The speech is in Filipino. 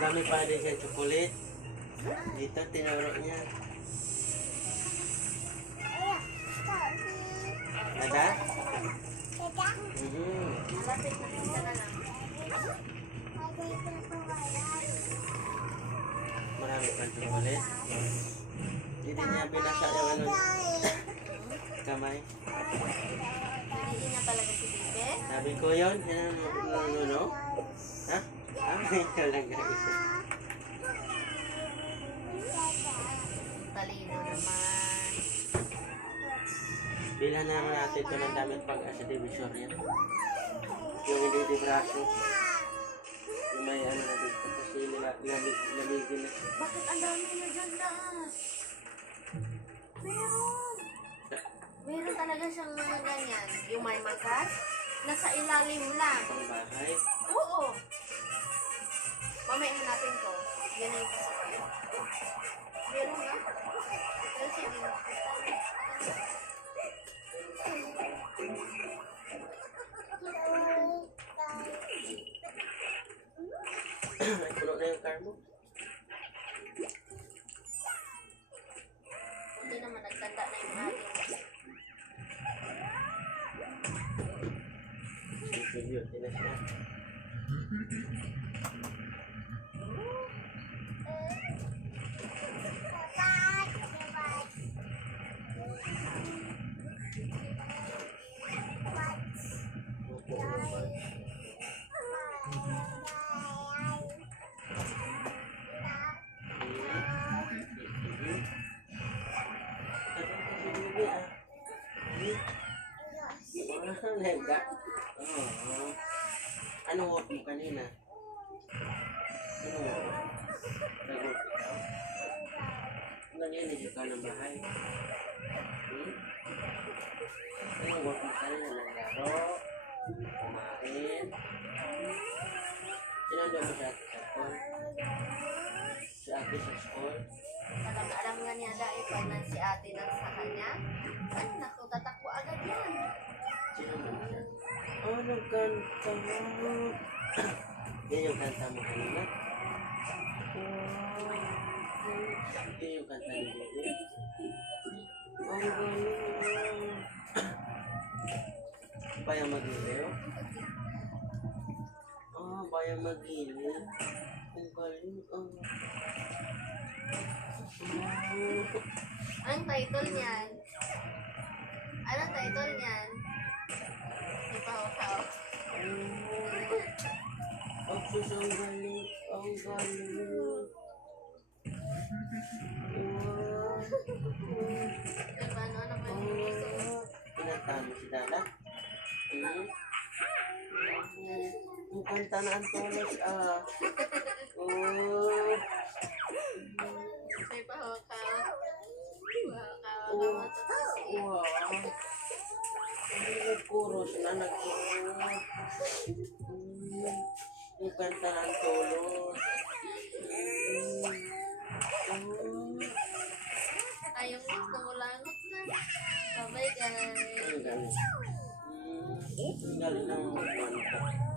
Dami pa din siya chocolate. Dito, tinuro niya. Ada? Malapit na kita na lang. Marami pang chocolate. Hindi niya binasa yung ano. Kamay. Hindi niya talaga si Bibe. Sabi ko yun, yan ang no? Ha? Ay, talaga ito. Talino naman. Bilhan na natin ito ng damit pag sa division yan. Yung hindi di braso. Yung may ano na dito. Kasi lamigin na. Bakit ang dami na dyan na? Meron. Meron talaga siyang mga ganyan. Yung may magas, nasa ilalim lang. Pang bahay. Oo. Mamaya hanapin ko. Yan ang kasakay. Meron na. Pero sige. Ay, puno na yung car mo. Hindi naman nagtanda na yung ating. Beauty na siya. Lega. Oh. Ano work mo kanina? Ano work mo? Nag-work ikaw? Nangyayari ka ng bahay? Ano work mo kanina? Naglaro? Kumain? Sinanda mo sa ate sa school? Si ate sa school? Alam nga niya dahil pag si ate lang sa kanya, ay naku, tatakbo agad yan. Sinanda mo siya? Oh, nagkanta mo. Yan yung kanta mo kanina? Yan yung kanta ni Bebe. Ang galing. Bayang Magiliw? Ah, Bayang Magiliw. Ang galing. Anong title niyan? Anong title niyan? Ipahaw-haw. Ang sus, ang galing. Ang galing. Eh, paano naman yung gusto? Pinatalo si Dada. Ang kanta na ang tulos. May pahaw-haw. Pahaw-haw naman ito kasi. Wow. Hindi nagkuros na nagkuros. Ang kanta na ang tulos. Ayong gusto mo langot na. Bye-bye guys. Ang galing. Ang galing ng magkanta.